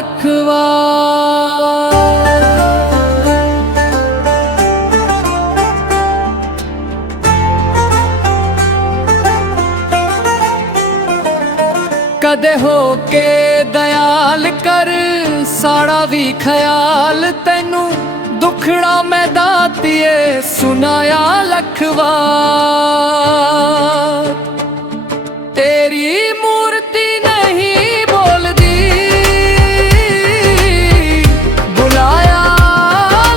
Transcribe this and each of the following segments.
लखवा। कदे हो के दयाल कर साड़ा भी ख्याल तैनू दुखड़ा मैं दातिए सुनाया लखवा। तेरी मूर्ति नहीं बोलदी बुलाया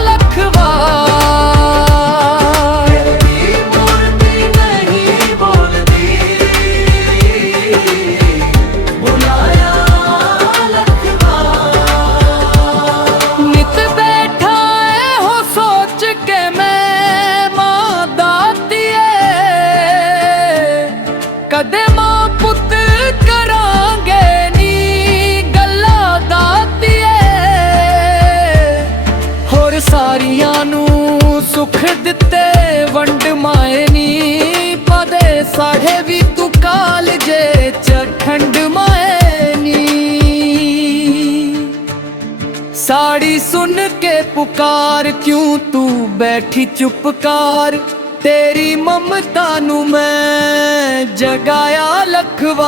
लखवा। तेरी मूर्ति नहीं बोलदी बुलाया लखवा। नित बैठा है हो सोच के मैं मां दातिए कदे मां पुत करांगे नी गल्ला दातिए। होर सारियां नू सुख दिते वंड माए नी पदे साढ़े भी तू कालजे च खंड माए नी। साड़ी सुन के पुकार क्यों तू बैठी चुपकार। तेरी ममता नू मैं जगाया लखवार।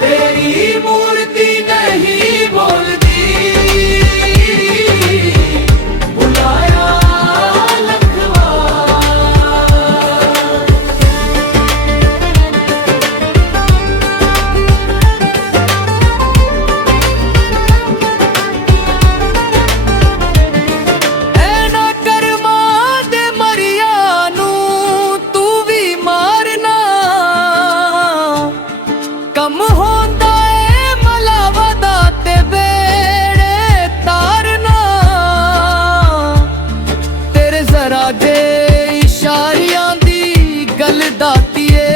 तेरी मूर्ति नहीं बोलदी बुलाया लखवार। ऐना कर्मा दे मरिया नू तू भी मारना कम होंदा ए मलावदा ते बेड़े तारना। तेरे जरा दे इशारियां दी गल दातिए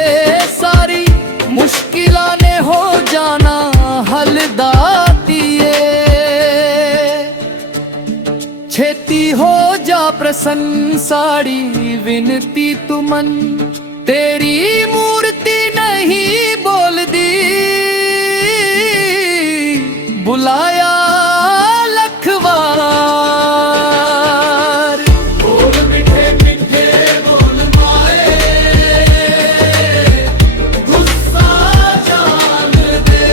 सारी मुश्किलां ने हो जाना हल दातिए। छेती हो जा प्रसन्न साड़ी विनती तुमन। तेरी मूर्ति नहीं बोलदी बुलाया लखवार। बोल मिठे मिठे बोल माए गुस्सा जान दे।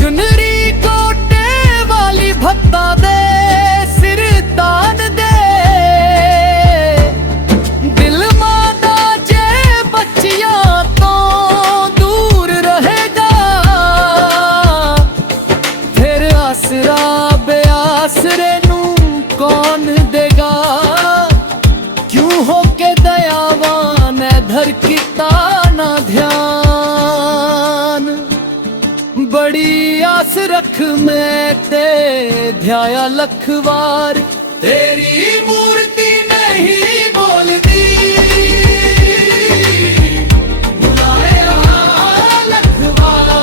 चुनरी कोटे वाली भक्ता दे सिर तान दे। दिल मादा जे बच्चियां तो दूर रहेगा फिर आसरा बेआसरे नू कौन देगा। क्यों हो के दयावान है धर किता ना ध्यान। बड़ी आस रख मैं ते ध्याया लखवार। तेरी मूर्ति नहीं बोलदी बुलाया लखवार।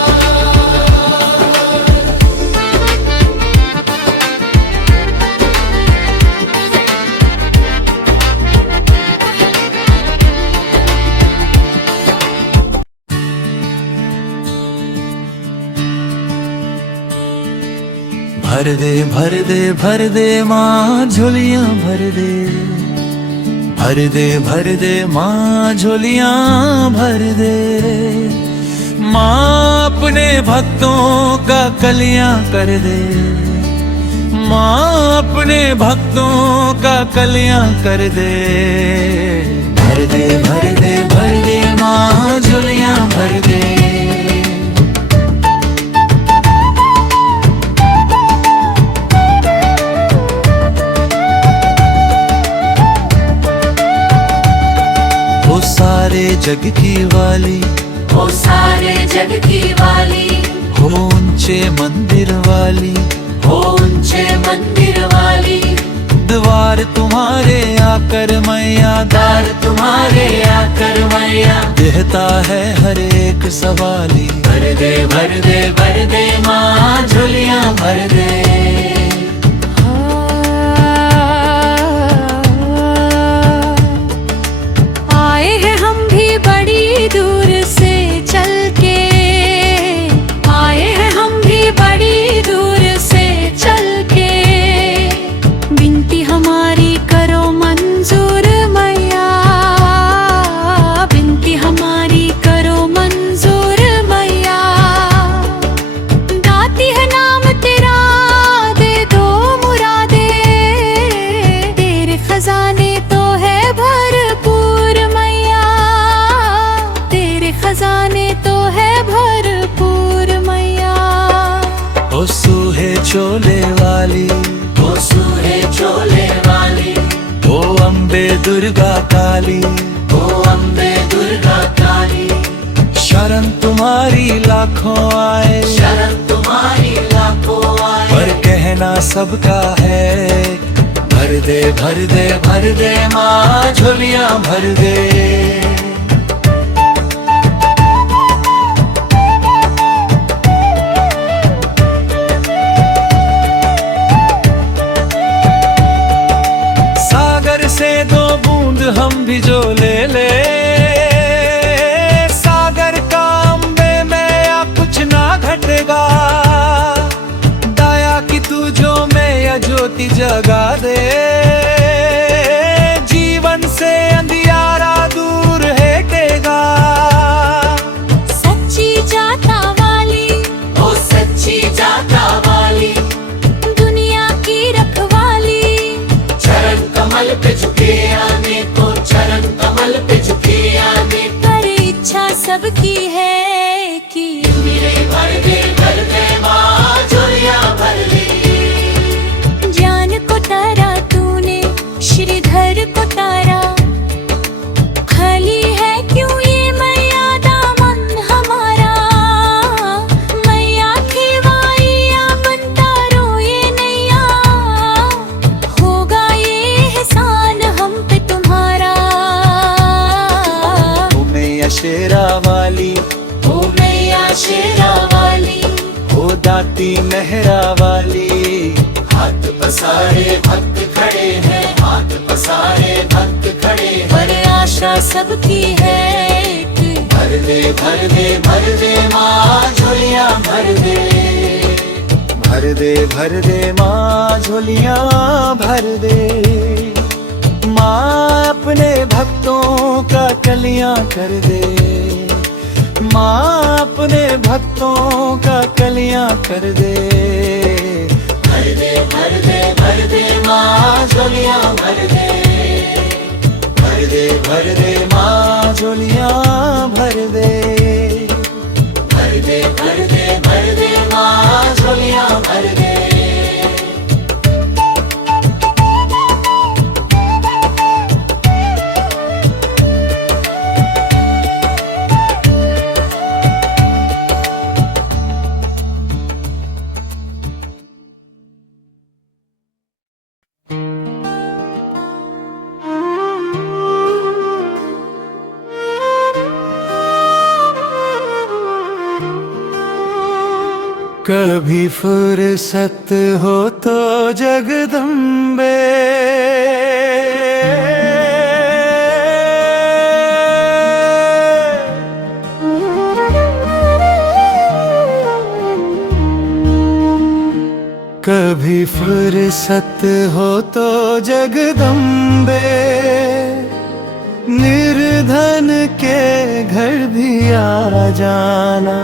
भर दे माँ झोलियाँ भर दे माँ झोलियाँ भर दे। माँ अपने भक्तों का कल्याण कर दे। माँ अपने भक्तों का कल्याण कर दे। भर दे माँ झोलियाँ भर दे। सारे जग की वाली हो सारे जग की वाली हो ऊंचे मंदिर वाली हो ऊंचे मंदिर वाली। द्वार तुम्हारे आकर मैया द्वार तुम्हारे आकर मैया देता है हर एक सवाली। भर दे माँ झोलियाँ भर दे। आए हैं हम भी बड़ी दूर से चल के चोले वाली, वो सूहे चोले वाली, ओ अम्बे दुर्गा काली, ओ अम्बे दुर्गा काली। शरण तुम्हारी लाखों आए, शरण तुम्हारी लाखों आए, पर कहना सबका है, भर दे भर दे भर दे माँ झोलियाँ भर दे। सागर से दो बूंद हम भी जो ले ले, सागर का अम्बे में या कुछ ना घटेगा, दया की तू जो मैं या ज्योति जगा दे, जीवन से अंधियारा दूर हटेगा। सच्ची जाता वाली, ओ सच्ची जाता वाली, दुनिया की रखवाली, चरण कमल पे झुके आने को, चरण कमल पे झुके आने को। पर इच्छा सबकी है कि मेरे भर दे माँ झोलियाँ भर दे। ज्ञान को तारा तूने, श्रीधर को तारा, खाली है क्यों ये मैया दामन हमारा, मैया खिवाइया बनता रोए नैया, होगा ये एहसान हम पे तुम्हारा। ओ मैया शेरा वाली, ओ मैया शेरा वाली, ओ दाती मेहरा वाली, हाथ पसारे भक्त खड़े हैं, हाथ पसारे भक्त खड़े हैं। पर आशा सबकी है कि भर दे माँ झोलियाँ भर दे। भर दे माँ झोलियाँ भर दे, माँ अपने भक्तों का कलियाँ कर दे, माँ अपने भक्तों का कलियाँ कर दे। भर दे माँ झोलियाँ भर दे। भर दे माँ झोलियाँ भर दे। भर दे माँ झोलियाँ भर दे। कभी फुर्सत हो तो जगदम्बे, कभी फुर्सत हो तो जगदम्बे, निर्धन के घर भी आ जाना,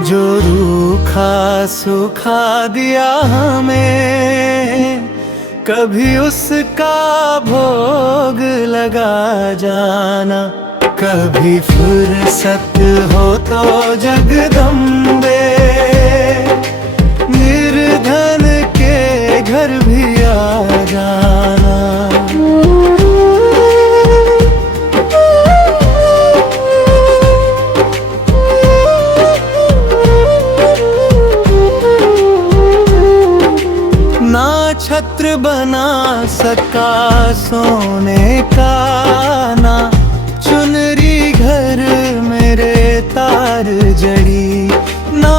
जो रूखा सूखा दिया हमें, कभी उसका भोग लगा जाना। कभी फुर्सत हो तो जगदम्बे, निर्धन के घर भी आ जाना। छत्र बना सका सोने का, ना चुनरी घर मेरे तार जड़ी, ना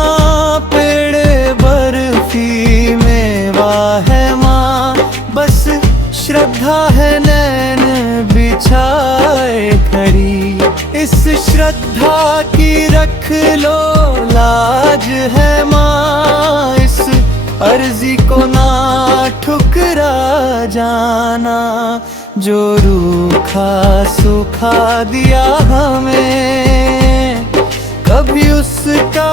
पेड़ बर्फी मेवा है माँ, बस श्रद्धा है नैन बिछाए खड़ी। इस श्रद्धा की रख लो लाज है माँ, इस अर्जी को ना ठुकरा जाना, जो रूखा सूखा दिया हमें, कभी उसका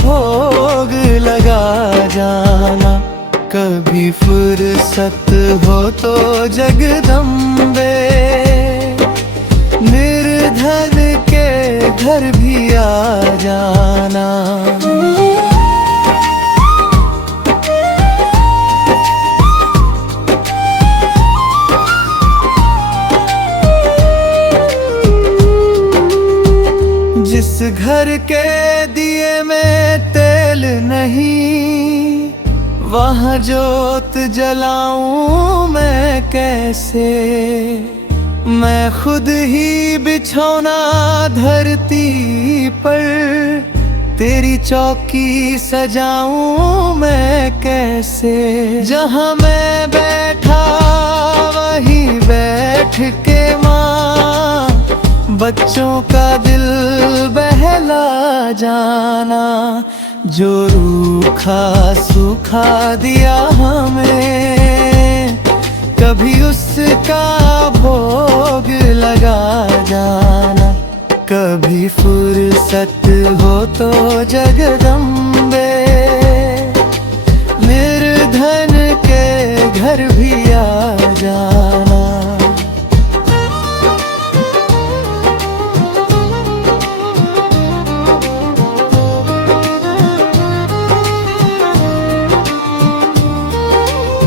भोग लगा जाना। कभी फुर्सत हो तो जगदम्बे, निर्धन के घर भी आ जाना। जिस घर के दिए में तेल नहीं, वहाँ जोत जलाऊं मैं कैसे। मैं खुद ही बिछौना धरती पर, तेरी चौकी सजाऊं मैं कैसे। जहाँ मैं बैठा वहीं बैठ के माँ, बच्चों का दिल बहला जाना। जो रूखा सूखा दिया हमें, कभी उसका भोग लगा जाना। कभी फुर्सत हो तो जगदम्बे, निर्धन के घर भी आ जाना।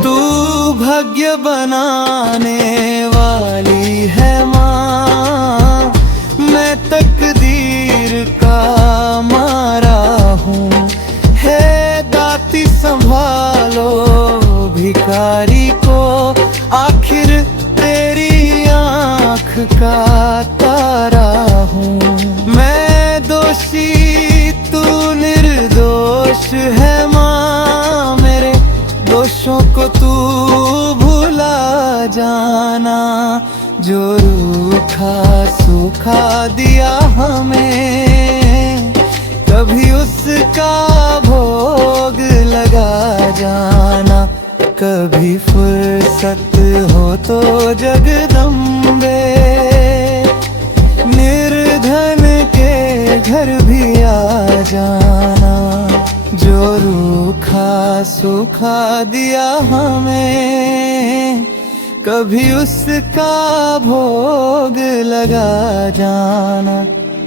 तू भाग्य बनाने वाली है माँ, मैं तकदीर का मारा हूँ। है दाती संभालो भिखारी को, आखिर तेरी आँख का तारा हूँ। मैं दोषी तू निर्दोष है माँ, मेरे दोषों को तू भुला जाना। जो रूखा सूखा दिया हमें, कभी उसका भोग लगा जाना। कभी फुर्सत हो तो जगदम्बे, निर्धन के घर भी आ जाना। जो रूखा सूखा दिया हमें, कभी उसका भोग लगा जाना।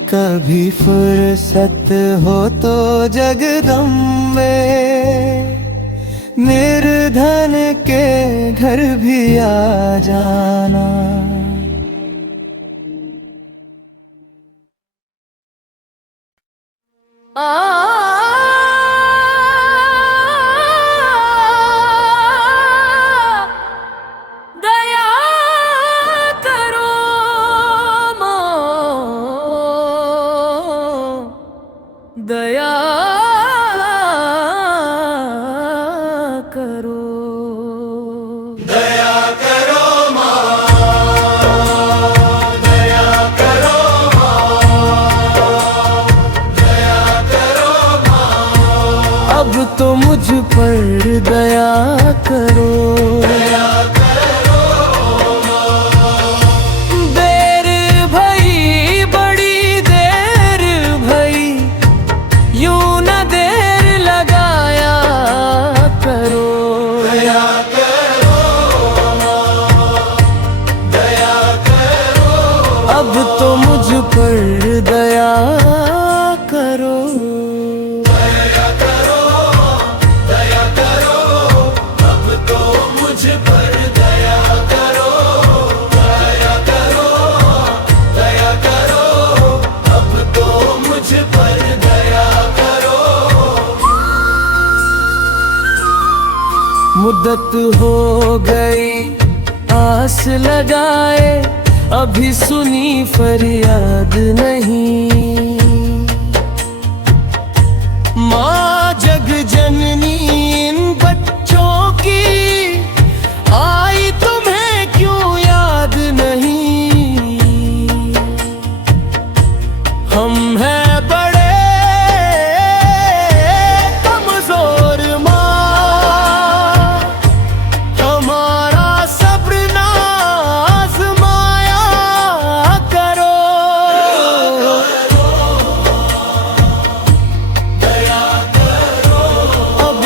कभी फुर्सत हो तो जगदम्बे, निर्धन के घर भी आ जाना। दया करो माँ, दया करो। दया करो माँ, दया करो माँ, दया करो माँ। अब तो मुझ पर दया करो। दया करो देर भई बड़ी देर भई, यूं न देर लगाया करो। दया करो दया करो। अब तो मुझ पर दया करो। दया करो दया करो। अब तो मुझ पर दया करो। दया करो दया करो। अब तो मुझ पर दया करो। मुद्दत हो गई आस लगाए, अभी सुनी फरियाद नहीं। माँ जग जननी इन बच्चों की, आई तुम्हें क्यों याद नहीं। हम हैं बड़े कमजोर माँ, हमारा सब्र ना आज़माया करो। दया करो। अब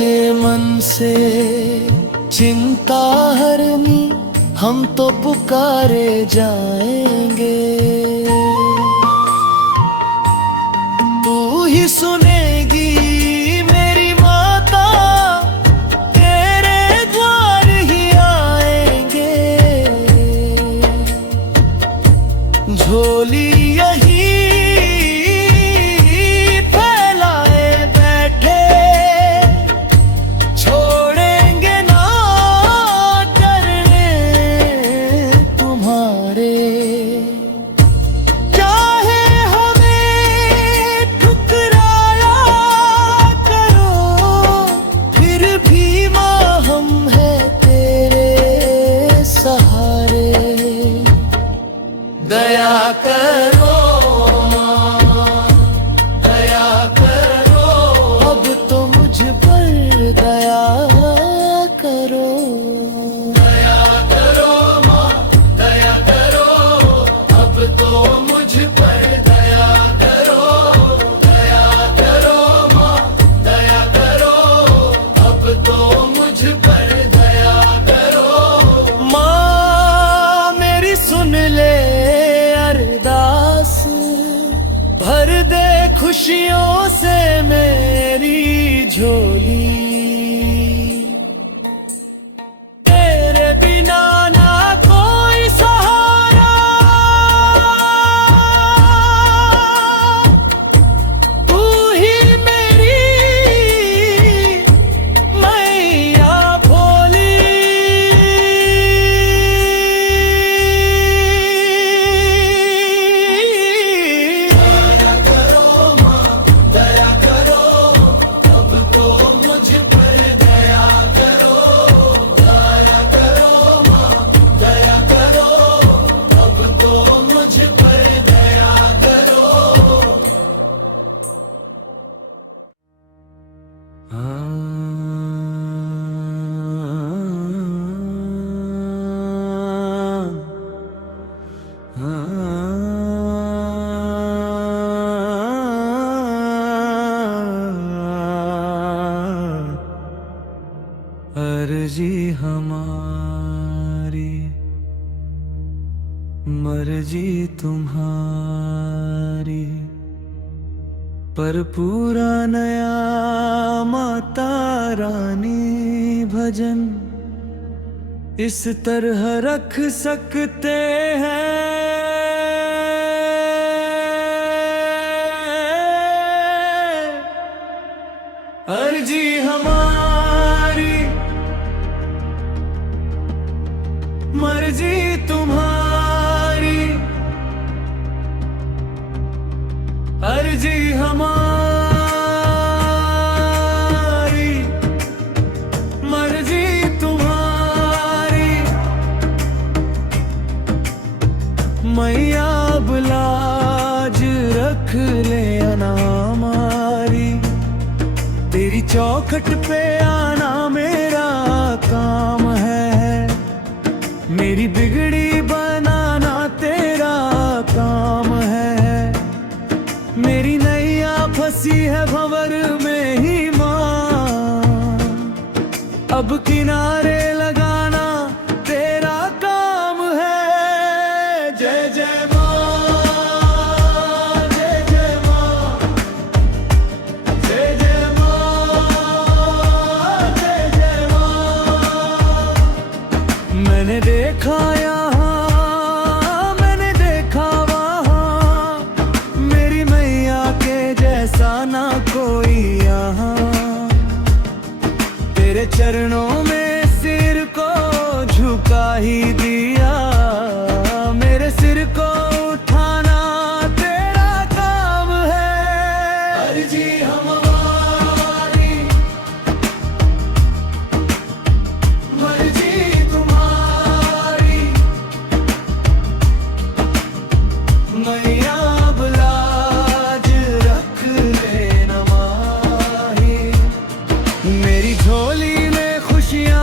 सच्चे मन से चिंता हरनी हम तो पुकारे जाएंगे। तू ही सुनेगी मेरी माता, तेरे द्वार ही आएंगे। झोली यही फैलाए बैठे, छोड़ेंगे ना डरने तुम्हारे। चाहे हमें ठुकराया करो, फिर भी माँ हम हैं तेरे सहारे। दया करो माँ, दया करो, अब तो मुझ पर दया करो। दया करो माँ, दया करो, अब तो मुझ पर दया करो। दया करो माँ, दया करो, अब तो मुझ पर दया करो। माँ मेरी सुन ले अरदास, भर दे खुशियों से मेरी झोली। तेरे बिना ना कोई सहारा, तू ही मेरी मैया भोली। दया करो माँ, दया करो, अब तो मुझ पर दया करो। दया करो माँ, दया करो, अब तो मुझ पर दया करो। अर्जी हमारी, मर्जी तुम्हारी, पर पूरा नया माता रानी भजन इस तरह रख सकते हैं। अर्जी हमारी, मर्जी तुम्हारी, अर्जी हमारी, मर्जी तुम्हारी। मैया अब लाज रख ले अनामारी, तेरी चौखट पे आना मेरा काम है। मेरी बिगड़ी बनाना तेरा काम है। मेरी नैया फंसी है भंवर में ही माँ, अब किनारे लगाना तेरा काम है। जय जय माँ, जय जय माँ, जय जय माँ, जय जय माँ। मैंने देखा यहाँ, मैंने देखा वहाँ, मेरी मैया के जैसा ना कोई यहाँ। तेरे चरणों में सिर को झुका ही दिया, मेरे सिर को उठाना तेरा काम है। अर्जी हमारी, मर्जी तुम्हारी, मैया अब लाज रख ले न माही। मेरी झोली में खुशियाँ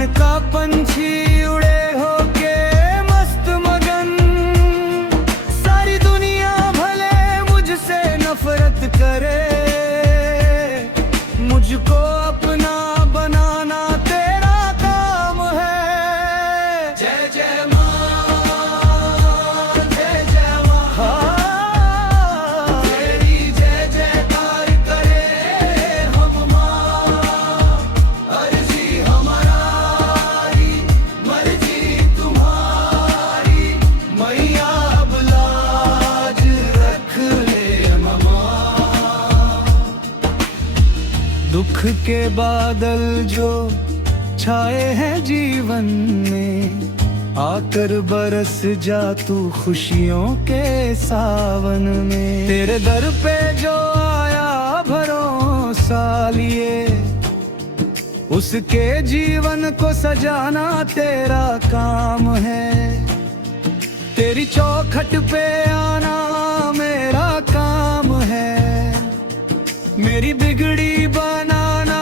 मन का पंछी उड़े होके मस्त मगन, सारी दुनिया भले मुझसे नफरत करे, मुझको अपना बनाना तेरा काम है। जय जय माँ, जय जय माँ, हाँ, तेरी जय जयकार करे हम माँ। अर्जी हमारी, मर्जी तुम्हारी, मैया अब लाज रख ले ममा। दुख के बादल जो छाए हैं जीवन में, आकर बरस जा तू खुशियों के सावन में। तेरे दर पे जो आया भरोसा लिए, उसके जीवन को सजाना तेरा काम है। तेरी चौखट पे आना मेरा काम है, मेरी बिगड़ी बनाना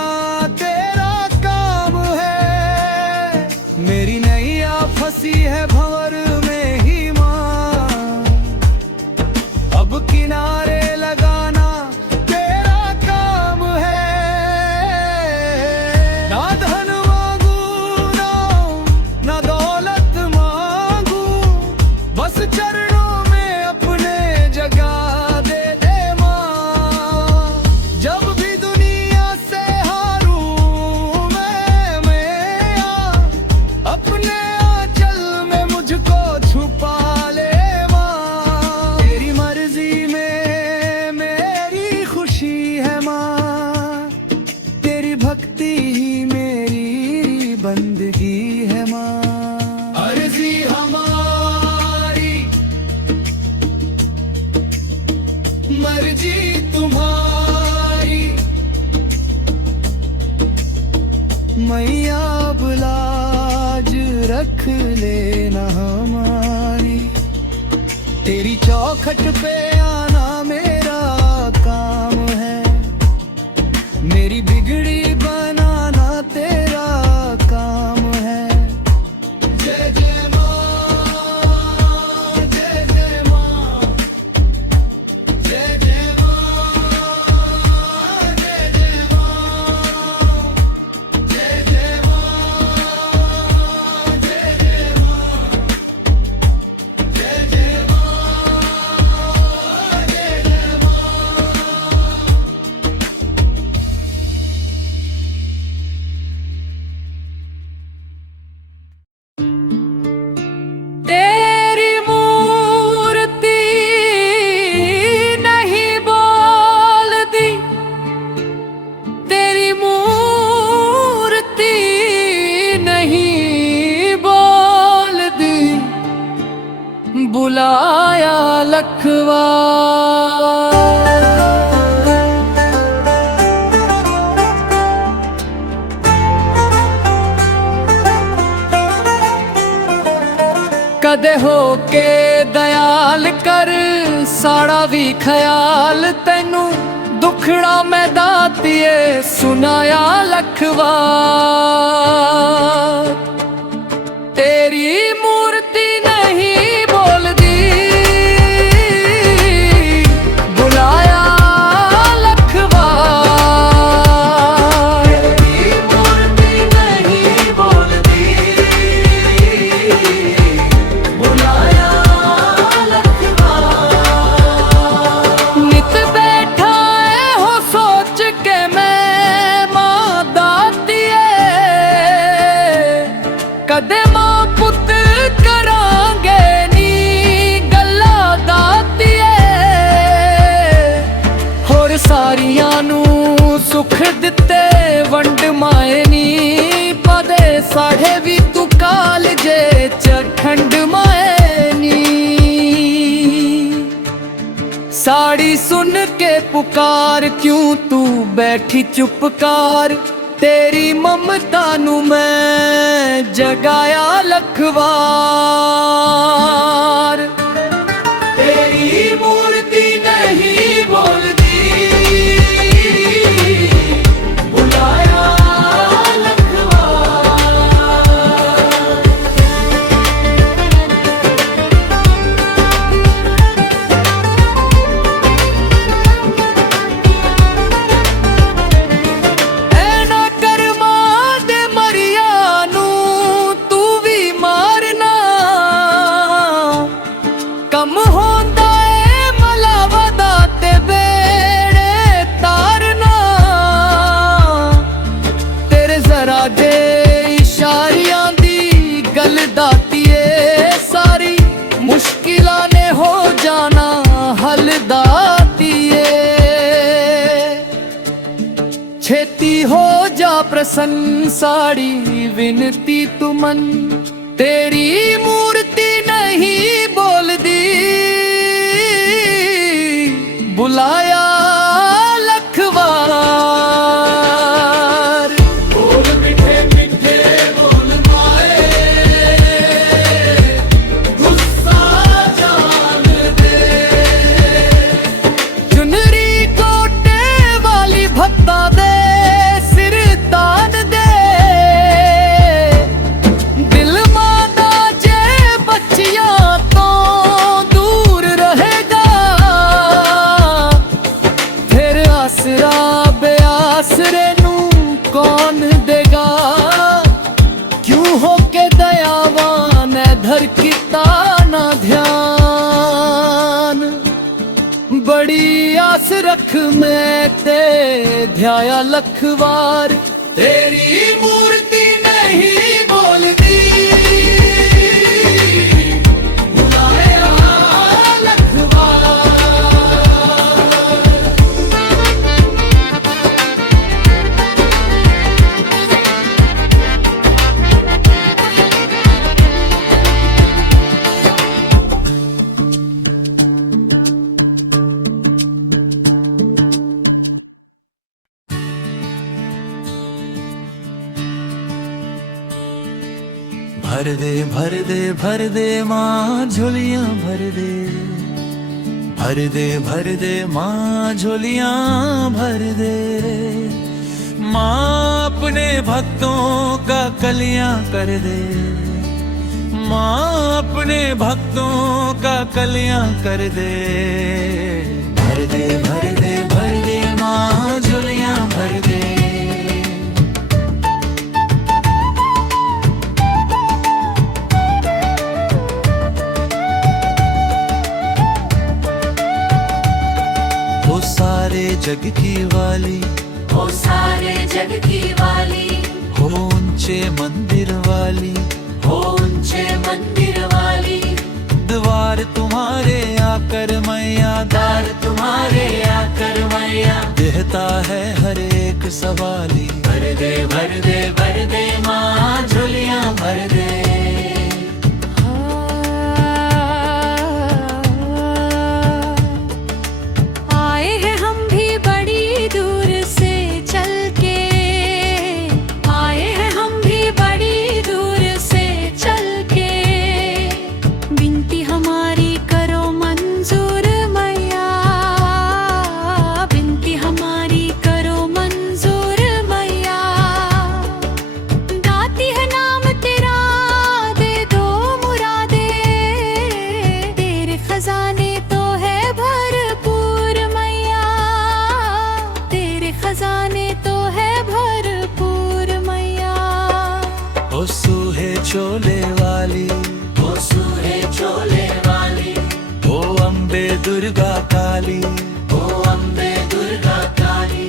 तेरा काम है। मेरी नैया फंसी है भंवर में ही माँ, अब किनारे लगाना तेरा काम है। ना धन मांगू ना दौलत मांगू, बस चरणों में अपने जगा दे दे माँ। जब भी दुनिया से हारूं मैं अपने आंचल में मुझको छुपा ले माँ। तेरी मर्जी में मेरी खुशी है माँ, तेरी भक्ति ही मेरी बंदगी है माँ। अर्जी हमारी, मर्जी तुम्हारी, मैया अब लाज रख लेना हमारी। तेरी चौखट पे आना मेरा काम है, मेरी बिगड़ी बनाना तेरा काम है। जय जय माँ, जय जय माँ, जय जय माँ, जय जय माँ, जय जय माँ, जय जय माँ, जय जय माँ, जय जय माँ। तेरी मूर्ति नहीं बोलती, तेरी मूर्ति नहीं बोलती, बुलाया लखवा। कदे हो के दयाल कर साड़ा भी ख्याल, तेनू दुखड़ा मैं दातिए सुनाया लखवा। तेरी मूर्ति नहीं बोलदी, बुलाया लखवा। तेरी मूर्ति नहीं बोलदी, बुलाया लखवा। नित बैठा है हो सोच के मैं मां दातिए, कदे मां पुत करांगे नी गल्ला दातिए। होर सारियां नू सुख दिते वंड माए नी, पदे साढ़े भी तू कालजे च ठंड माए नी। साड़ी सुन के पुकार क्यों तू बैठी चुपकार, तेरी ममता नू मैं जगाया लखवार। तेरी मूर्ति नहीं बोलती, बुलाया लखवार। प्रशंसाड़ी विनती तुमन, तेरी मूर्ति नहीं बोलदी, बुलाया लखवार। बोल मिठे मिठे बोल माए, गुस्सा जान दे। चुनरी कोटे वाली भक्ता दे सिर तान दे, दिल मादा जे बच्चियां तो दूर रहेगा, फिर आसरा बेआसरे नू कौन देगा। क्यों हो के दयावान है धर किता ना ध्यान, बड़ी आस रख मैं ते ध्याया लखवार, तेरी मूर्ति नहीं बोलती, बुलाया लखवार। भर दे माँ झोलियाँ भर दे, भर दे माँ झोलियाँ भर दे। माँ अपने भक्तों का कलियाँ कर दे, माँ अपने भक्तों का कलियाँ कर दे। भर दे माँ झोलियाँ भर दे। सारे जग की वाली, ओ सारे जग की वाली, हो ऊंचे मंदिर वाली, हो ऊंचे मंदिर वाली। द्वार तुम्हारे आकर मैया, दार तुम्हारे आकर मैया, देता है हर एक सवाली। भर दे माँ झोलियाँ भर दे। आए हैं हम भी बड़ी दूर से चल के, आए हैं हम भी बड़ी दूर से चल के, बिनती हमारी करो मंजूर मैया, बिनती हमारी करो मंजूर मैया। गाती है नाम तेरा, दे दो मुरादे, तेरे खजाने तो है भरपूर मैया, तेरे खजाने तो है भरपूर मैया। ओ सूहे चोले वाली, ओ सूहे चोले वाली, ओ अम्बे दुर्गा काली, ओ अम्बे दुर्गा काली।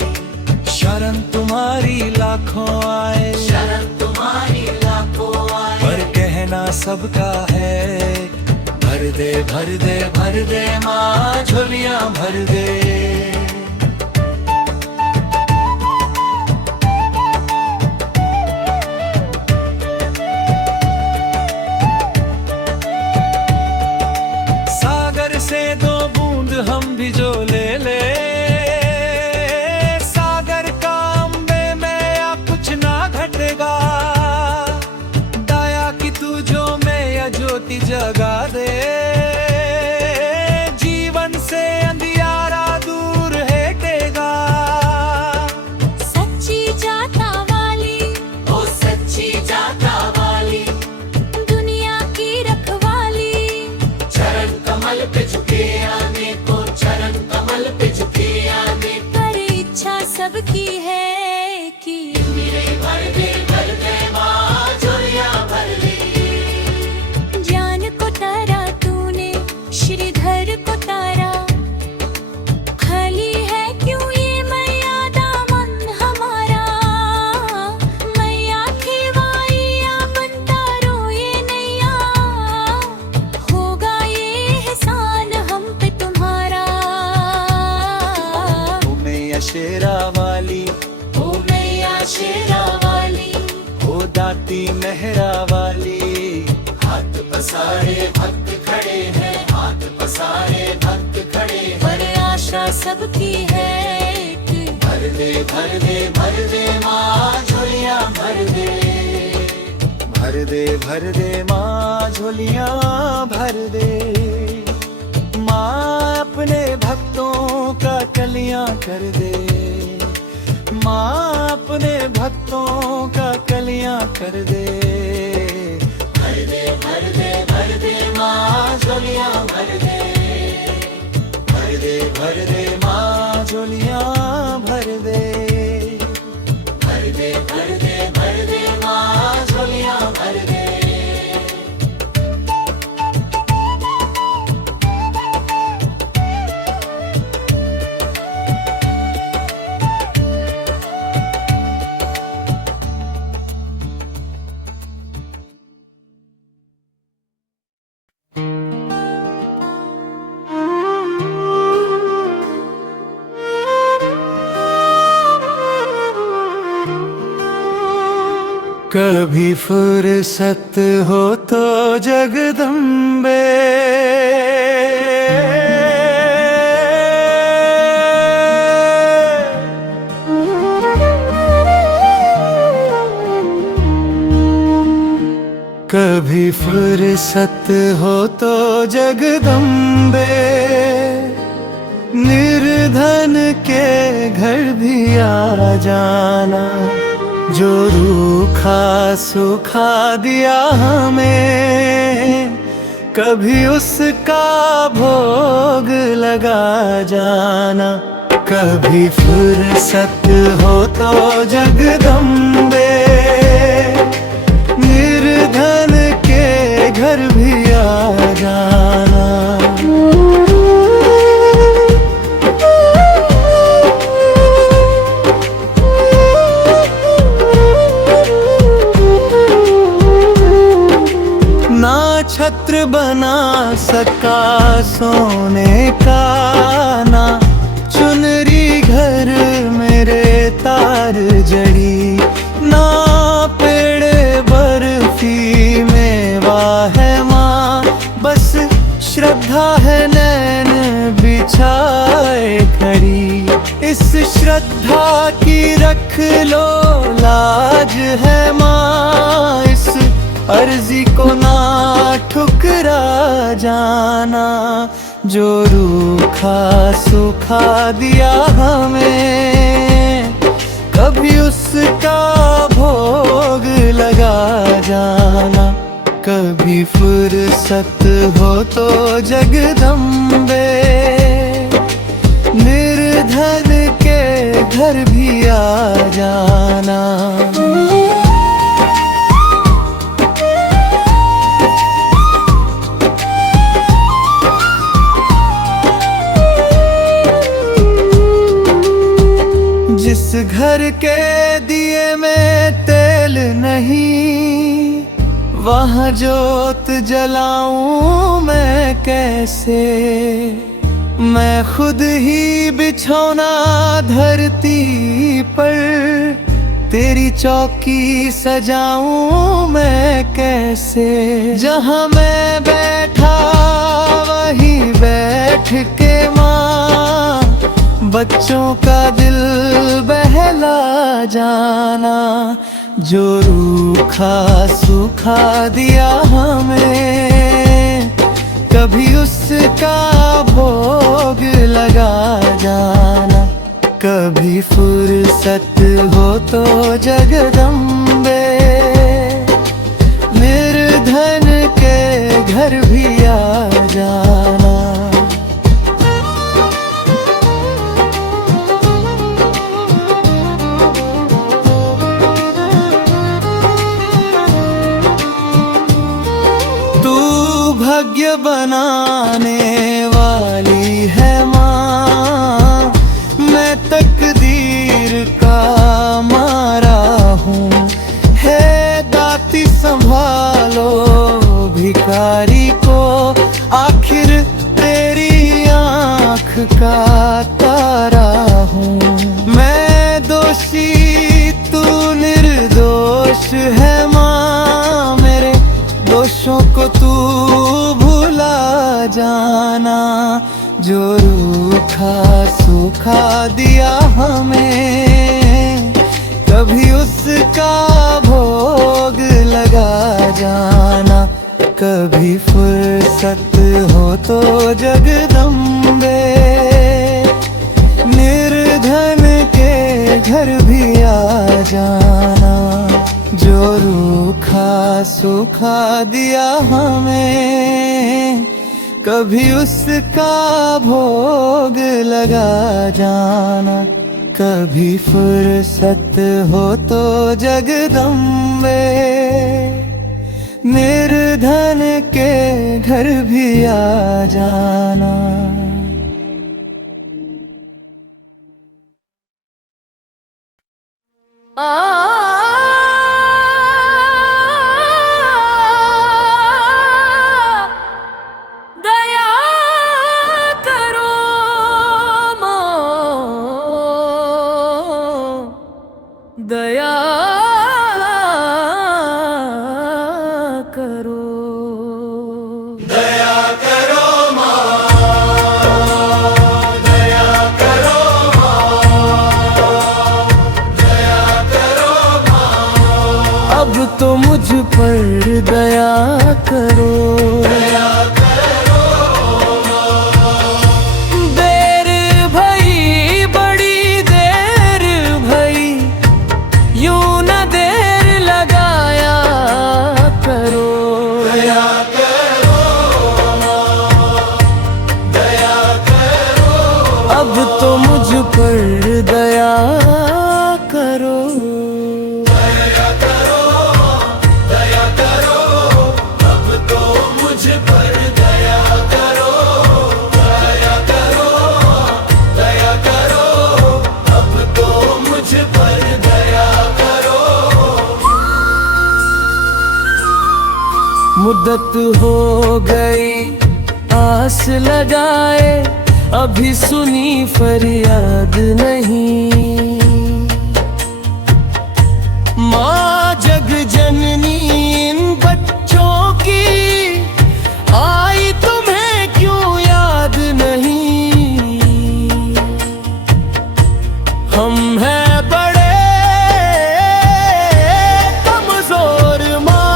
शरण तुम्हारी लाखों आए, शरण तुम्हारी लाखों आए, पर कहना सबका है। भर दे माँ झोलियाँ भर दे। सागर से दो बूंद हम भी जो ले ले, सागर का अम्बे में या कुछ ना घटेगा। दया की तू जो मैं या ज्योति जगा दे, जीवन से अंधियारा दूर हटेगा। सच्ची जाता वाली, ओ सच्ची जाता वाली, दुनिया की रखवाली, चरण कमल पे झुके आने को, चरण कमल पे झुके आने को। पर इच्छा सबकी है कि मेरे भर दे माँ झोलियाँ भर दे। ज्ञान को तारा तूने, श्रीधर को तारा, खाली है क्यों ये मैया दामन हमारा। मैया खिवाइया बनता रोए नैया, होगा ये एहसान हम पे तुम्हारा। तुम्हें शेरा वाली, ओ मैया शेरा पसारे भक्त खड़े हैं, हाथ पसारे भक्त खड़े हैं। पर आशा सबकी है एक, भर दे भर दे भर दे माँ झोलियाँ भर दे। भर दे भर दे माँ झोलियाँ भर दे। माँ अपने भक्तों का कलियां कर दे। माँ अपने भक्तों का कलियां कर दे। भर दे भर दे भर दे माँ झोलियाँ भर दे। भर दे माँ झोलियां भर दे। भर दे भर दे भर दे माँ झोलियाँ भर दे। कभी फुर्सत हो तो जगदम्बे कभी फुर्सत हो तो जगदम्बे निर्धन के घर भी आ जाना। जो रूखा सूखा दिया हमें कभी उसका भोग लगा जाना। कभी फुर्सत हो तो जगदम्बे निर्धन के घर भी आ जाना। छत्र बना सका सोने का, ना चुनरी घर मेरे तार जड़ी, ना पेड़ बर्फी मेवा है माँ, बस श्रद्धा है नैन बिछाए खड़ी। इस श्रद्धा की रख लो लाज है माँ, इस अर्जी को ना ठुकरा जाना। जो रूखा सूखा दिया हमें कभी उसका भोग लगा जाना। कभी फुर्सत हो तो जगदम्बे निर्धन के घर भी आ जाना। जिस घर के दिए में तेल नहीं, वहाँ जोत जलाऊं मैं कैसे। मैं खुद ही बिछौना धरती पर, तेरी चौकी सजाऊं मैं कैसे। जहाँ मैं बैठा वहीं बैठ के माँ बच्चों का दिल बहला जाना। जो रूखा सूखा दिया हमें कभी उसका भोग लगा जाना। कभी फुर्सत हो तो जगदम्बे निर्धन के घर भी आ जाना। भाग्य बनाने वाली है माँ, मैं तकदीर का मारा हूँ। है दाती संभालो भिखारी को, आखिर तेरी आँख का तारा हूँ। मैं दोषी तू निर्दोष है माँ, मेरे दोषों को को तू भुला जाना, जो रूखा सूखा दिया हमें, कभी उसका भोग लगा जाना। कभी फुर्सत हो तो जगदम्बे, निर्धन के घर भी आ जाना, जो रूखा सूखा दिया हमें, कभी उसका भोग लगा जाना। कभी फुर्सत हो तो जगदम्बे, निर्धन के घर भी आ जाना। दया करो दया करो, दया करो माँ, दया करो माँ, दया करो माँ। अब तो मुझ पर दया करो, दया करो माँ। देर भई बड़ी देर भई, यूं न देर लगाया करो। दया करो माँ, दया करो। अब तो मुझ पर दया करो, दया करो, दया करो। अब तो मुझ पर दया करो, दया करो, दया करो। अब तो मुझ पर दया करो। मुद्दत हो गई आस लगाए, अभी सुनी फरियाद नहीं। माँ जग जननी इन बच्चों की, आई तुम्हें क्यों याद नहीं। हम हैं बड़े कमजोर माँ,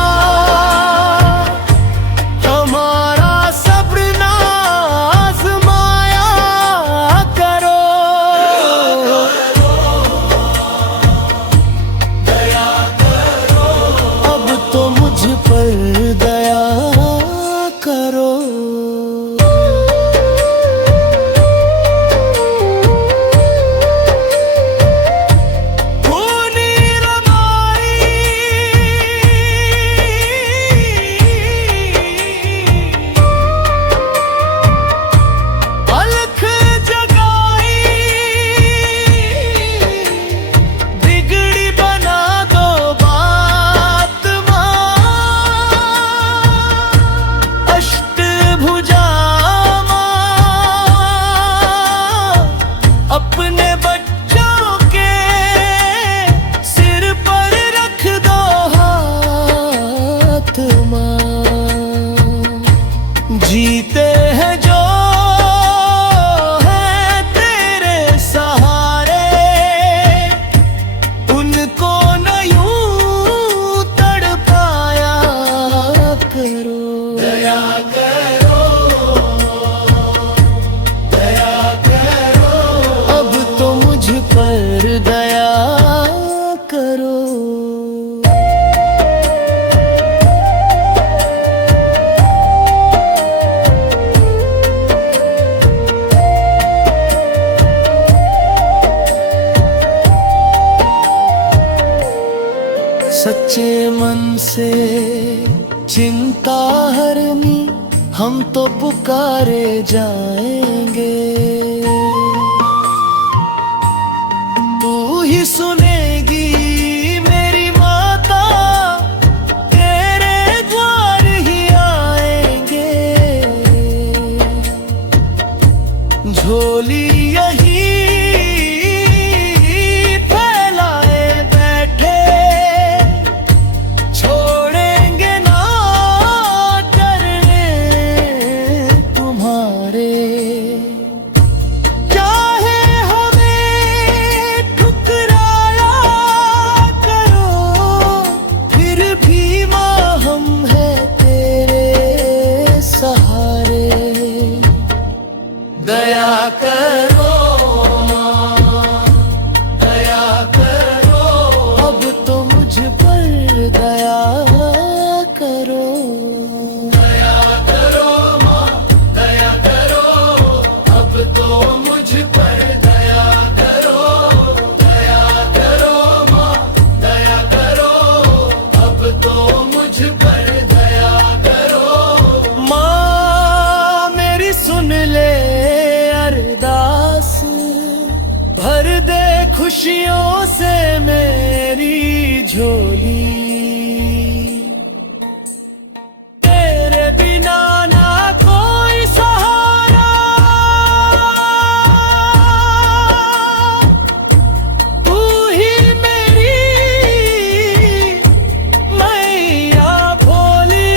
हमारा सब्र ना आज़माया करो। दया करो, अब तो मुझ पर दया करो। खूनी रमाई अलख जगाई, बिगड़ी बना दो बात माँ, अष्टभुजा माँ, अपने बच्चों के सिर पर रख दो हाथ माँ। जीते हैं जो हैं तेरे सहारे, उनको न यूं तड़पाया करो। दया करो, दया करो। अब तो मुझ पर दया करो। सच्चे मन से चिंता हरनी, हम तो पुकारे जाएंगे। तू ही सुनेगी मेरी माता, तेरे द्वार ही आएंगे। झोली यही फैलाए बैठे, छोड़ेंगे ना करो, दया करो, अब तो मुझ पर दया करो, दया करो माँ, दया करो, अब तो मुझ पर दया करो, दया करो माँ, दया करो, अब तो मुझ पर दया करो। माँ मेरी सुन ले अरदास, भर दे खुशियों से मेरी झोली, तेरे बिना ना कोई सहारा, तू ही मेरी मैया भोली।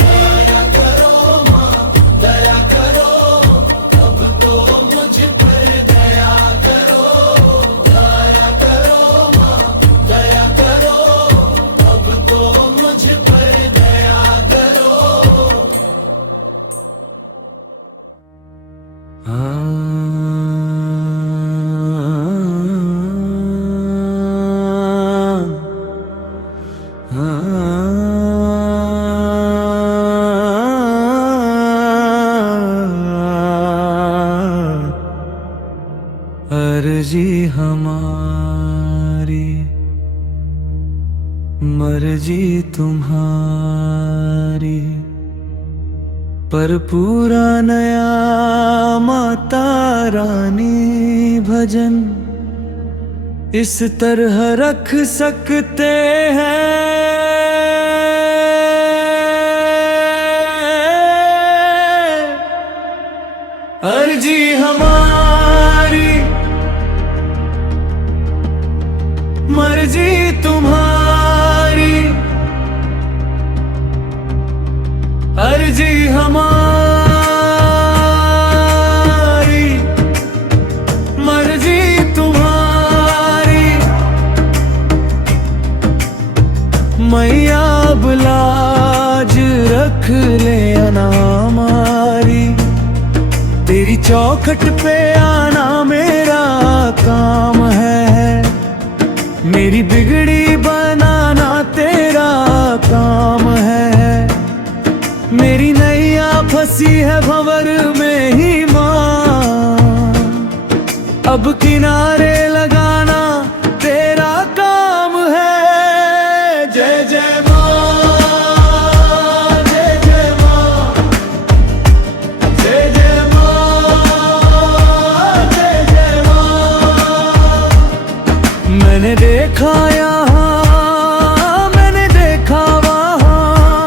दया करो माँ, दया करो, अब तो मुझ पर दया करो, दया करो माँ, दया करो, अब तो मुझ पर दया करो। अर्जी हमारी, मर्जी तुम्हारी, पर पूरा नया माता रानी भजन इस तरह रख सकते हैं। अर्जी हमारी, मर्जी तुम्हारी, अर्जी हमारी, मर्जी तुम्हारी, मैया अब लाज रख ले अनामारी, तेरी चौखट पे आना मेरा काम है, मेरी बिगड़ी बनाना तेरा काम है, मेरी नैया फंसी है भंवर में ही माँ, अब किनारे लगाना तेरा काम है। जय जय माँ, जय जय माँ, जय जय माँ, जय जय माँ। मैंने देखा यहाँ, मैंने देखा वहाँ,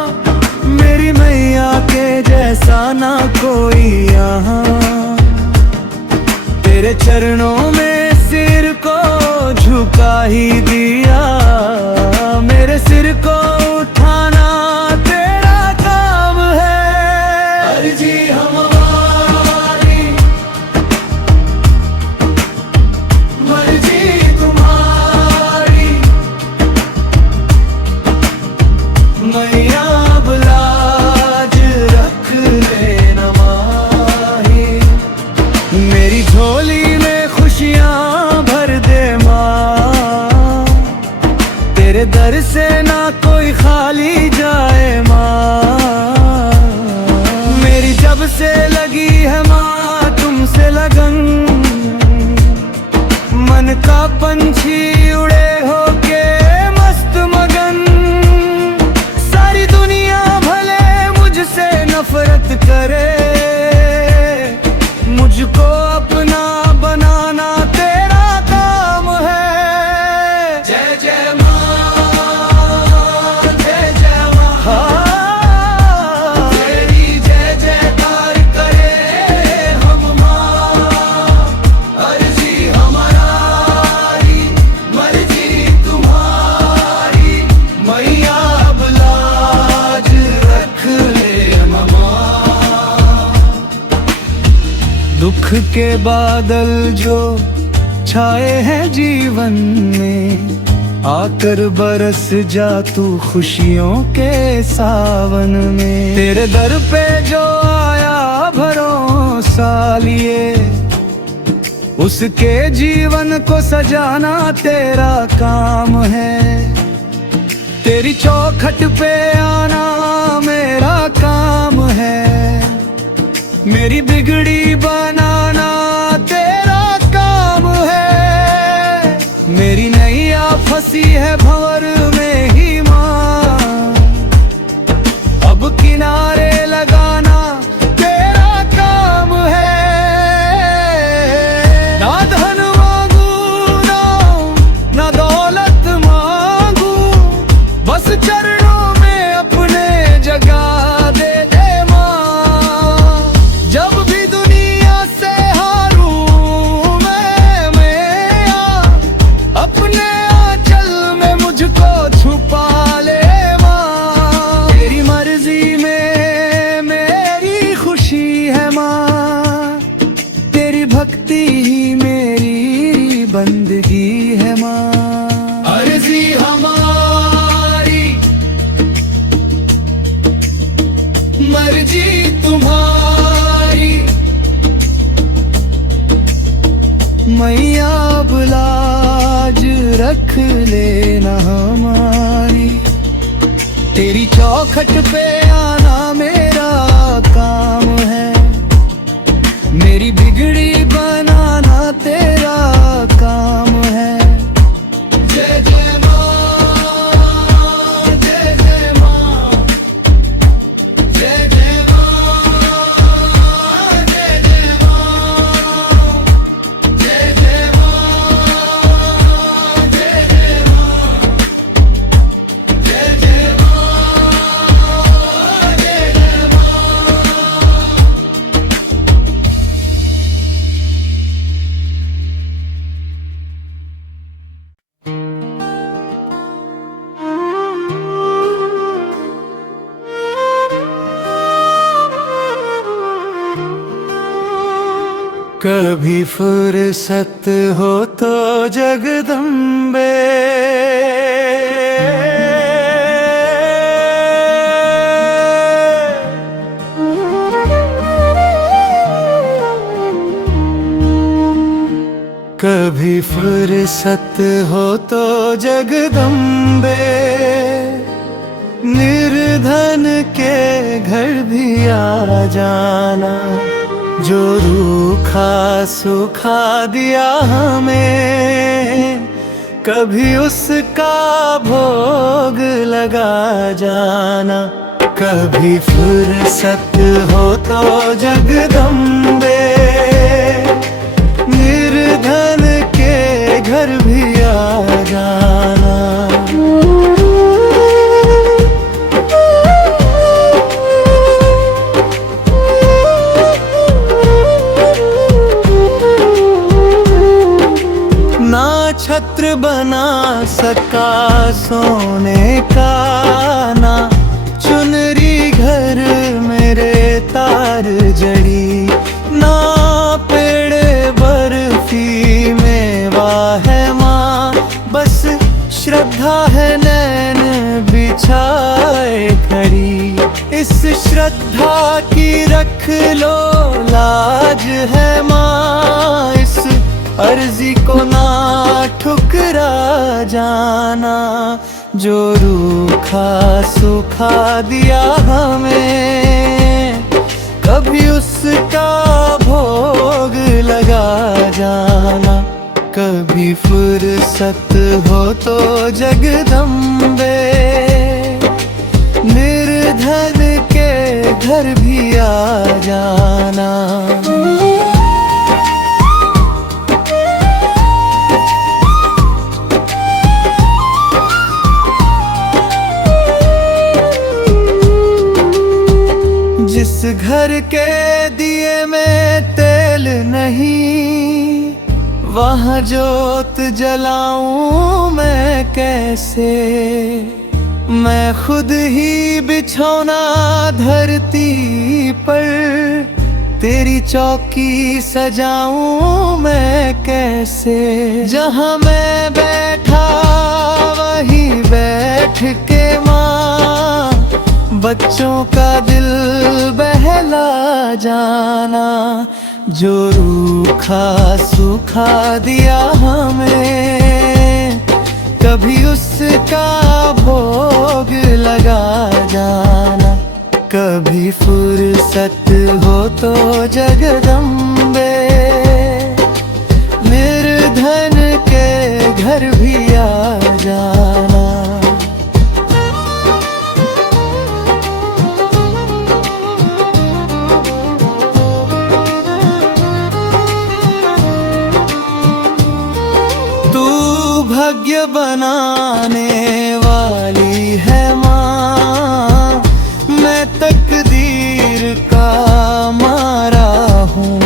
मेरी मैया के जैसा ना कोई यहाँ, तेरे चरणों में सिर को झुका ही दिया, मेरे सिर को उठाना तेरा काम है। अर्जी हमारी, मर्जी तुम्हारी, मैया अब लाज रख लेना माही, मेरी झोली में खुशियाँ भर दे माँ, तेरे दर से ना कोई खाली जाए माँ, मेरी जब से लगी है माँ तुमसे लगन, मन का पंछी उड़े होके मस्त मगन, सारी दुनिया भले मुझसे नफरत करे, मुझको अपना बनाना तेरा काम है। जय जय माँ, जय जय माँ, तेरी जय जयकार करे हम माँ, अर्जी हमारी, मर्जी तुम्हारी, मैया अब लाज रख ले माँ। दुख के बादल जो छाए हैं जीवन में, आकर बरस जा तू खुशियों के सावन में। तेरे दर पे जो आया भरोसा लिए, उसके जीवन को सजाना तेरा काम है। तेरी चौखट पे आना मेरा काम है, मेरी बिगड़ी बनाना तेरा काम है। मेरी नैया फंसी है भंवर में ही माँ, अब किनारे लगाना तेरा काम है। ना धन मांगू ना दौलत मांगू, बस चरणों में अपने जगा दे दे माँ। जब भी दुनिया से हारूं मैं अपने आंचल में मुझको छुपा ले माँ। तेरी मर्जी में मेरी खुशी है माँ, तेरी भक्ति ही मेरी बंदगी है माँ। अर्जी हमारी मर्जी तुम्हारी, मैया अब लाज रख लेना हमारी। तेरी चौखट पे आना मेरा काम है, मेरी बिगड़ी बनाना तेरा काम है। जय जय माँ, जय जय माँ, जय जय माँ, जय जय माँ, जय जय माँ, जय जय माँ, जय जय माँ, जय जय माँ। कभी फुर्सत हो तो जगदम्बे, कभी फुर्सत हो तो जगदम्बे, निर्धन के घर भी आ जाना। जो रूखा सूखा दिया हमें, कभी उसका भोग लगा जाना। कभी फुर्सत हो तो जगदम्बे, निर्धन के घर भी आ जाना। छत्र बना सका सोने का, ना चुनरी घर मेरे तार जड़ी, ना पेड़ बर्फी मेवा है माँ। बस श्रद्धा है नैन बिछाए खड़ी, इस श्रद्धा की रख लो लाज है माँ। इस अर्जी को ना ठुकरा जाना, जो रूखा सूखा दिया हमें, कभी उसका भोग लगा जाना। कभी फुर्सत हो तो जगदम्बे, निर्धन के घर भी आ जाना। जिस घर के दिए में तेल नहीं, वहाँ जोत जलाऊं मैं कैसे। मैं खुद ही बिछौना धरती पर, तेरी चौकी सजाऊं मैं कैसे। जहाँ मैं बैठा बैठ के माँ बच्चों का दिल बहला जाना, जो रूखा सूखा दिया हमें कभी उसका भोग लगा जाना। कभी फुर्सत हो तो जगदम्बे निर्धन के घर भी आ जाना। तू भाग्य बनाने वाली है माँ, मैं तकदीर का मारा हूँ।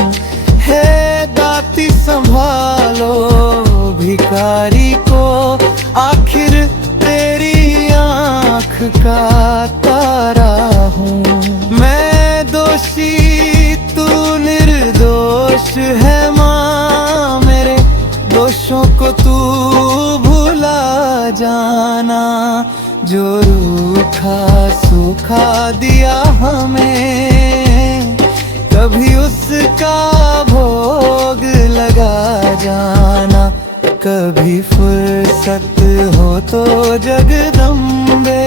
है दाती संभालो भिखारी को, आखिर तेरी आँख का तारा हूँ। मैं दोषी तू निर्दोष है माँ, मेरे दोषों को तू भुला जाना। जो रूखा सूखा दिया हमें कभी उसका भोग लगा जाना। कभी फुर्सत हो तो जगदम्बे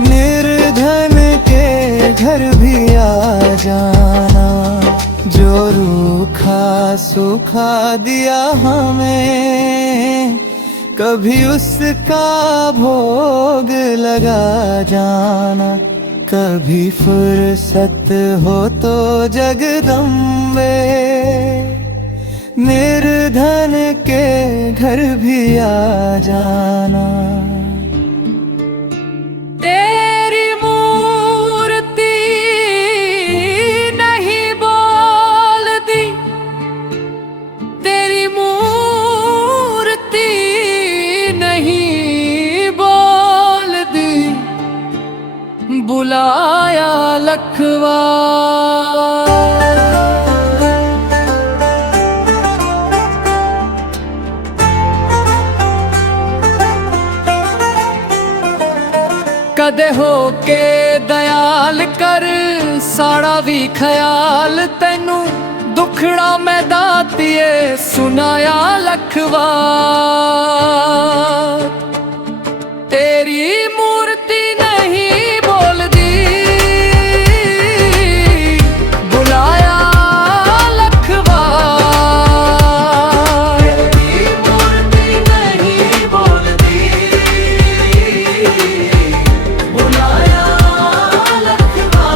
निर्धन के घर भी आ जाना। जो रूखा सूखा दिया हमें कभी उसका भोग लगा जाना। कभी फुर्सत हो तो जगदम्बे निर्धन के घर भी आ जाना। तेरी मूर्ति नहीं बोलती, तेरी मूर्ति नहीं बोलती, बुलाया लखवा। कदे हो के दयाल कर साड़ा भी ख्याल, तेनू दुखड़ा मैं दातिए सुनाया लखवा। तेरी मूर्ति नहीं बोलदी, बुलाया लखवा। तेरी मूर्ति नहीं बोलदी, बुलाया लखवा।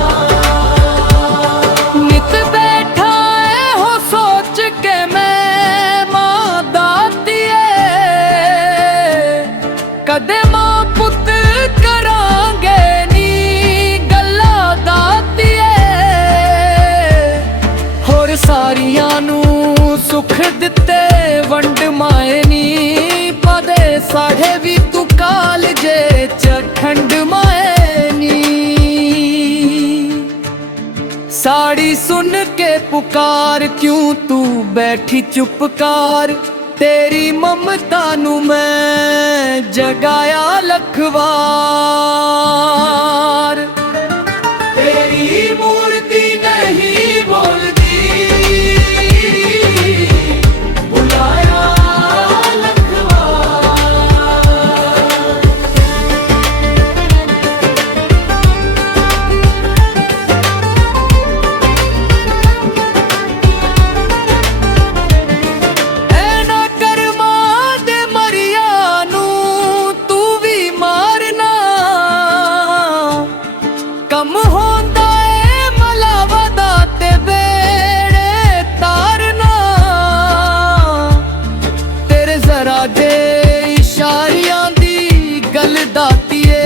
नित बैठा है हो सोच के मैं मां दातिए, कदे मां पुत करांगे नी गल्ला दातिए। होर सारियां नू सुख दिते वंड माए नी, पदे साढ़े भी तू कालजे च ठंड माए नी। साड़ी सुन के पुकार क्यों तू बैठी चुपकार, तेरी ममता नू मैं जगाया लखवार। तेरी मूर्ति नहीं बोलती, बुलाया लखवार। कम होंदा है मलावदा ते बेड़े तारना, तेरे जरा जे इशारियां दी गल दातिए,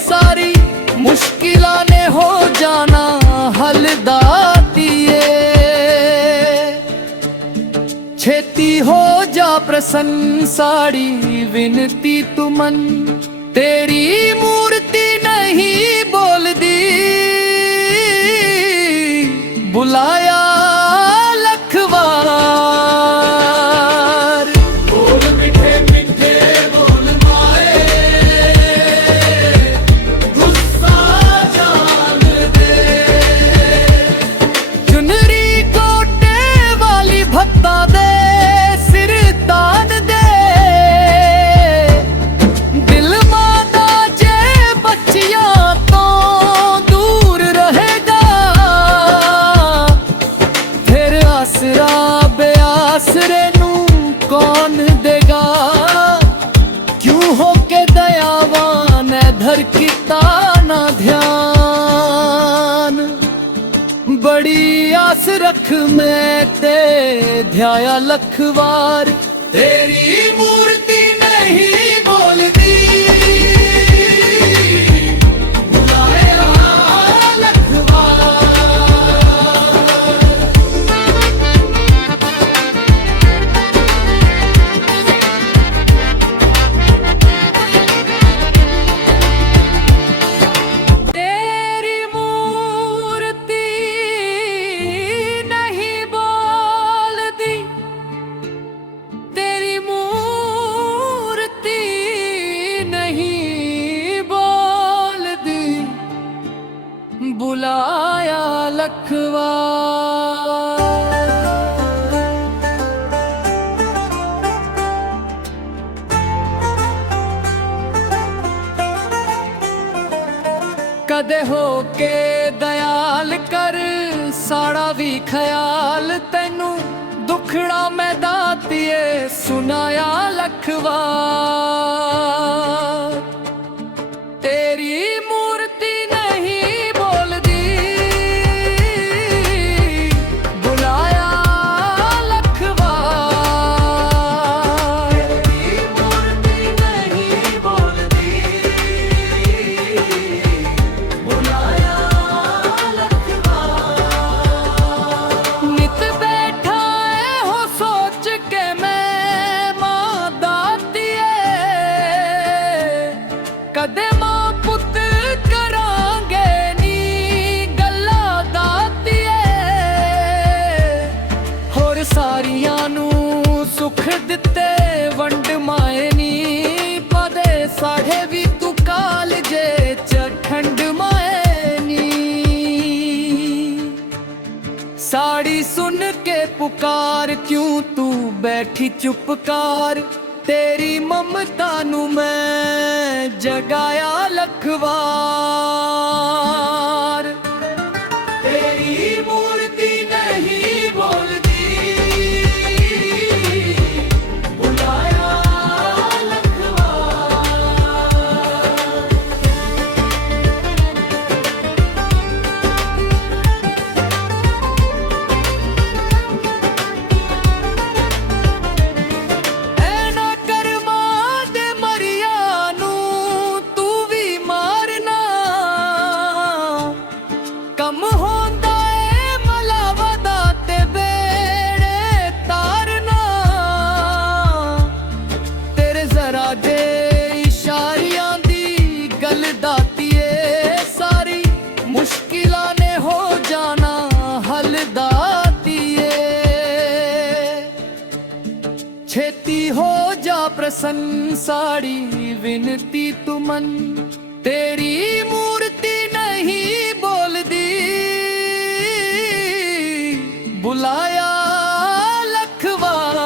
सारी मुश्किलां ने हो जाना हल दातिए। छेती हो जा प्रसन्न साड़ी विनती तुमन, तेरी मूर्ति नहीं बोलदी, बुलाया लखवार। बोल मिठे मिठे बोल माए, ध्यान। बड़ी आस रख मैं ते ध्याया लख वार, तेरी मूर्ति नहीं बोलती, बुलाया लख वार। तेरी मूर्ति नहीं बोलती, तेरी मूर्ति नहीं बोलती, बुलाया लखवार। कदे हो के दयाल कर साड़ा भी ख्याल, तैनू दुखड़ा मैं दातिए सुनाया लखवार। तेरी मूर्ति नहीं बोलती, बुलाया लखवार। तेरी मूर्ति नहीं बोलती, बुलाया लखवार। नित बैठा है हो सोच के मैं मां दातिए, कदे मां पुत करांगे नी गल्ला दातिए। होर सारियां नू सुख दिते वंड माए नी, पदे साढ़े भी तू कालजे च ठंड माए नी। साड़ी सुन के पुकार क्यों तू बैठी चुपकार, तेरी ममता नू मैं जगाया लखवार। तेरी मूर्ति नहीं बोलती, बुलाया लखवार। ऐना कर्मा दे मरिया नू तू भी मारना, कम होंदा ए मलावदा ते बेड़े तारना। तेरे जरा दे इशारियां दी गल दातिए, सारी मुश्किलां ने हो जाना हल दातिए। छेती हो जा प्रसन्न साड़ी विनती तुमन, तेरी मूर्ति नहीं बोलती, बुलाया लखवार।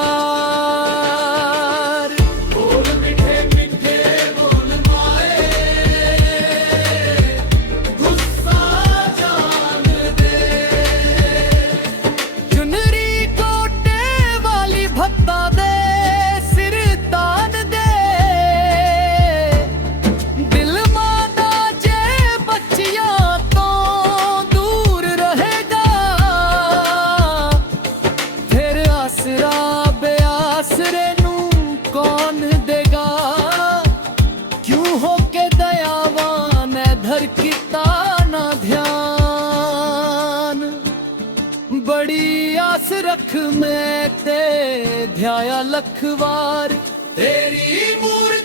बोल मिठे मिठे बोल माए, गुस्सा जान दे। चुनरी कोटे वाली भक्ता दे सिर तान दे, दिल मादा जे बच्चियां तो दूर रहेगा। फिर आसरा बेआसरे नू कौन देगा, क्यों हो के दयावान है धर किता ना ध्यान। बड़ी आस रख मैं ते ध्याया लखवार, तेरी मूर्ति